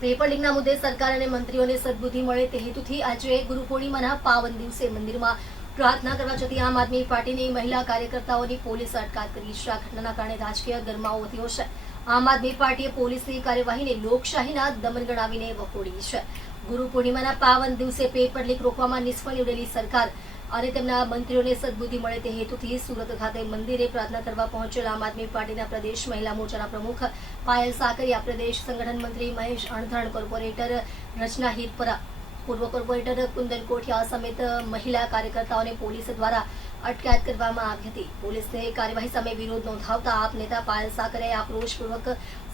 Paper લીકના મુદ્દે સરકાર અને મંત્રીઓને સદબુદ્ધિ મળે તે હેતુથી આજે ગુરુ પૂર્ણિમાના પાવન દિવસે મંદિરમાં પ્રાર્થના કરવા જતી આમ આદમી પાર્ટીની મહિલા કાર્યકર્તાઓની પોલીસે અટકાયત કરી છે। આ ઘટનાના કારણે રાજકીય ગરમાવો વધ્યો છે। આમ આદમી પાર્ટીએ પોલીસની કાર્યવાહીને લોકશાહીના દમન ગણાવીને વખોડી છે। ગુરુ પૂર્ણિમાના પાવન દિવસે પેપર લીક રોકવામાં નિષ્ફળ નીવડેલી સરકાર અને તેમના મંત્રીઓને સદબુદ્ધિ મળે તે હેતુથી સુરત ખાતે મંદિરે પ્રાર્થના કરવા પહોંચેલા આમ આદમી પાર્ટીના પ્રદેશ મહિલા મોરચાના પ્રમુખ પાયલ સાકરિયા, પ્રદેશ સંગઠન મંત્રી મહેશ અણધણ, કોર્પોરેટર રચના હિરપરા, પૂર્વ કોર્પોરેટર કુંદન કોઠિયા સમેત મહિલા કાર્યકર્તાઓને પોલીસ દ્વારા અટકાયત કરવામાં આવી હતી। પોલીસને કાર્યવાહી સામે વિરોધ નોંધાવતા આપ નેતા પાયલ સાકરિયાએ આક્રોશપૂર્વક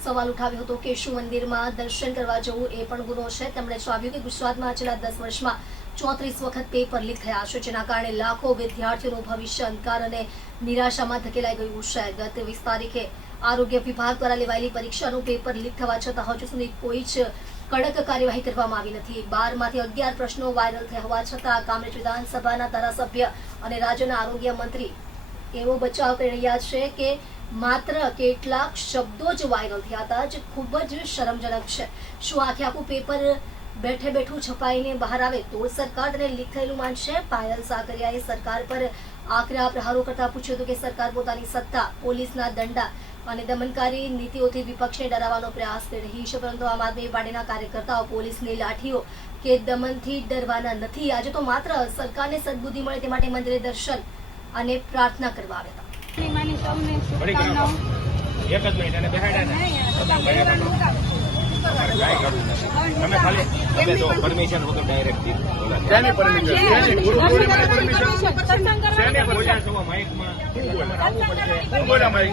સવાલ ઉઠાવ્યો હતો કે શું મંદિરમાં દર્શન કરવા જવું એ પણ ગુનો છે। તેમણે જણાવ્યું કે ગુજરાતમાં છેલ્લા 10 વર્ષમાં 34 વખત પેપર લીક થયા છે, જેના કારણે લાખો વિદ્યાર્થીઓનું ભવિષ્ય અંધકાર અને નિરાશામાં ધકેલાઈ ગયું છે। ગત 20 તારીખે આરોગ્ય વિભાગ દ્વારા લેવાયેલી પરીક્ષાનું પેપર લીક થવા છતાં હજુ સુધી કોઈ જ કડક કાર્યવાહી કરવામાં આવી નથી। 12 માંથી 11 પ્રશ્નો વાયરલ થયા હોવા છતાં કામરેજ વિધાનસભાના ધારાસભ્ય અને રાજ્યના આરોગ્ય મંત્રી એવો બચાવ કરી રહ્યા છે કે માત્ર કેટલાક શબ્દો જ વાયરલ થયા હતા, જે ખૂબ જ શરમજનક છે। શું આખે આખું પેપર બેઠે બેઠું છપાઈને બહાર આવે તો સરકાર તેને લીક થયેલું માનશે? પાયલ સાકરિયાએ સરકાર પર આકરા પ્રહારો કરતા પૂછ્યું હતું કે સરકાર પોતાની સત્તા, પોલીસના દંડા અને દમનકારી નીતિઓથી વિપક્ષને ડરાવવાનો પ્રયાસ કરી રહી છે, પરંતુ આમ આદમી પાર્ટીના કાર્યકર્તાઓ પોલીસની લાઠીઓ કે દમનથી ડરવાના નથી। આજે તો માત્ર સરકારને સદબુદ્ધિ મળે તે માટે મંદિરે દર્શન અને પ્રાર્થના કરવા આવ્યા તમે ખાલી તમે તો પરમિશન વગર ડાયરેક્ટ શેની પરમિશન? ગુરુ પૂર્ણિમાની પરમિશન શેની બોલ્યા છો માઈકમાં હું બોલ્યા માઈક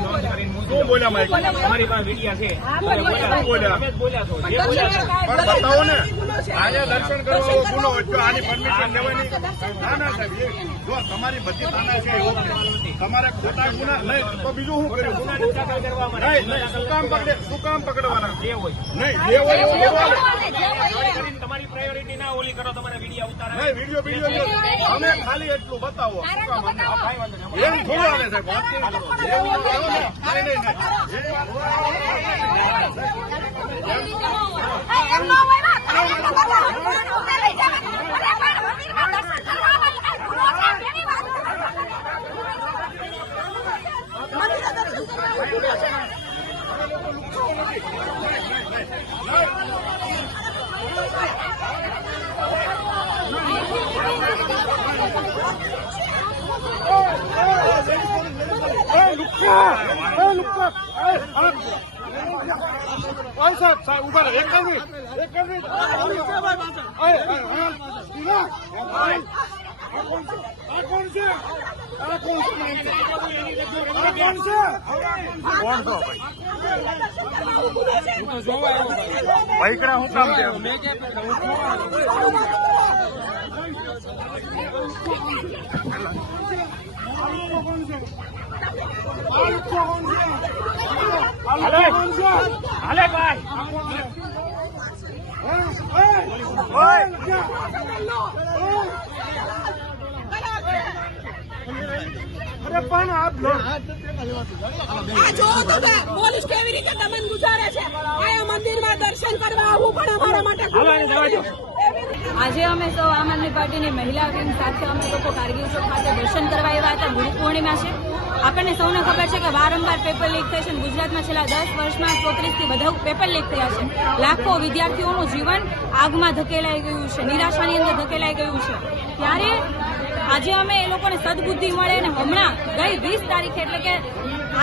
તું બોલ્યા માઈક તમારી પાસે વિડિયા છે બોલ્યા છો જે બોલ્યા છો પણ બતાવો ને અહીંયા દર્શન કરવા ગુનો જો આની પરમિશન લેવાની ના સાહેબ જો તમારી બધી તાના છે તમારે ખોટા ગુના નહીં તો બીજું શું કર્યું? ગુના દાખલ કરવામાં નહીં શું કામ પકડવાના જે હોય નહીં જે હોય તમારી પ્રાયોરિટી ના ઓલી કરો, તમારા વિડિયા ઉતારો નહીં વિડીયો અમે ખાલી એટલું બતાવો શું કામ એમ થોડું આવે સાહેબ વાત સાહેબ ઉભા રહે એક મિનિટ પૈકડા હું કામ હાલે ભાઈ અરે પણ આપ પોલીસ કેવી રીતે દમન ગુજારે છે? આ મંદિરમાં દર્શન કરવા આવવું પણ અમારા માટે આજે અમે સૌ આમ આદમી પાર્ટીની મહિલા વિંગ સાથે અમે લોકો કારગિલ ચોક ખાતે દર્શન કરવા આવ્યા હતા। ગુરુ પૂર્ણિમા છે। આપણને સૌને ખબર છે કે વારંવાર પેપર લીક થાય છે। ગુજરાતમાં છેલ્લા 10 વર્ષમાં 34 થી વધુ પેપર લીક થયા છે। લાખો વિદ્યાર્થીઓનું જીવન આગમાં ધકેલાઈ ગયું છે, નિરાશાની અંદર ધકેલાઈ ગયું છે। ત્યારે આજે અમે એ લોકોને સદબુદ્ધિ મળે અને હમણાં ગઈ 20 તારીખે એટલે કે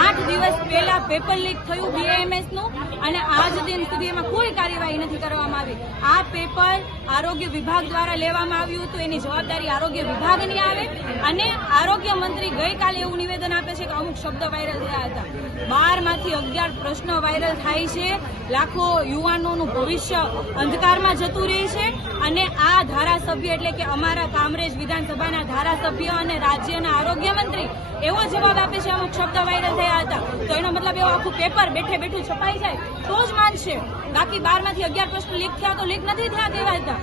8 દિવસ પહેલા પેપર લીક થયું BAMS નું અને આજ દિન સુધી એમાં કોઈ કાર્યવાહી નથી કરવામાં આવી। આ પેપર આરોગ્ય વિભાગ દ્વારા લેવામાં આવ્યું હતું, એની જવાબદારી આરોગ્ય વિભાગની આવે અને આરોગ્ય મંત્રી ગઈકાલે એવું નિવેદન આપે છે કે અમુક શબ્દ વાયરલ થયા હતા। 12 માંથી 11 પ્રશ્નો વાયરલ થાય છે। લાખો યુવાનોનું ભવિષ્ય અંધકારમાં જતું રહે છે અને આ ધારાસભ્ય એટલે કે અમારા કામરેજ વિધાનસભાના ધારાસભ્ય અને રાજ્યના આરોગ્ય મંત્રી એવો જવાબ આપે છે અમુક શબ્દ વાયરલ થયા હતા, તો એનો મતલબ એવો આખું પેપર બેઠે બેઠું છપાઈ જાય તો જ માનશે। બાકી 12 માંથી 11 પ્રશ્નો લીક થયા તો લીક નથી થયા કહેવાતા।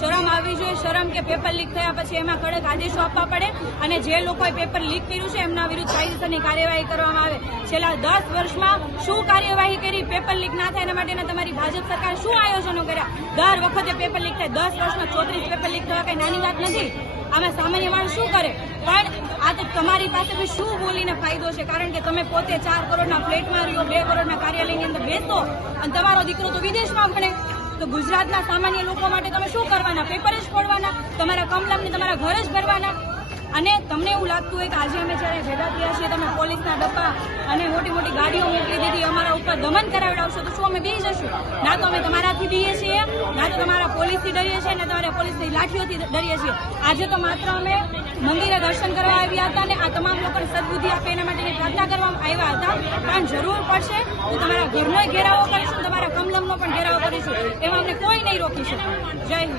શરમ આવવી જોઈએ. શરમ કે પેપર લીક થયા પછી એમાં કડક આદેશો આપવા પડે અને જે લોકોએ પેપર લીક કર્યું છે એમના વિરુદ્ધ કાયદેસરની કાર્યવાહી કરવામાં આવે. છેલ્લા 10 વર્ષમાં શું કાર્યવાહી કરી પેપર લીક ના થાય એના માટેના તમારી ભાજપ સરકાર શું આયોજનો કર્યા? દર વખતે પેપર લીક થાય. 10 વર્ષમાં 34 પેપર લીક થવા કઈ નાની વાત નથી. આમાં સામાન્ય માણસ શું કરે? પણ આ તો તમારી પાસે બી શું બોલીને ફાયદો છે? કારણ કે તમે પોતે 4 કરોડના ફ્લેટમાં રહ્યો, 2 કરોડના કાર્યાલયની અંદર બેસો અને તમારો દીકરો તો વિદેશમાં ભણે. તો ગુજરાતના સામાન્ય લોકો માટે તમે શું કરવાના? પેપર જ ફોડવાના? તમારા કમલમને તમારા ઘર જ ભરવાના? અને તમને એવું લાગતું હોય કે આજે અમે જ્યારે ભેગા થયા છીએ તમે પોલીસના ડબ્બા અને મોટી મોટી ગાડીઓ મોકલી દીધી, અમારા ઉપર દમન કરાવડાવશો તો શું અમે બેસી જશું? ના તો અમે તમારાથી બીએ છીએ, ના તો તમારા પોલીસથી ડરીએ છીએ, ના તમારા પોલીસની લાઠીઓથી ડરીએ છીએ. આજે તો માત્ર અમે મંદિરે દર્શન કરવા આવ્યા હતા અને આ તમામ લોકોને સદબુદ્ધિ આપે એના માટેની પ્રાર્થના કરવામાં આવ્યા હતા. પણ જરૂર પડશે તો તમારા ઘરનો ઘેરાવો કરીશું, તમારા કમલમનો પણ ઘેરાવો કરીશું. એમાં અમને કોઈ નહીં રોકી શકે. જય હિન્દ.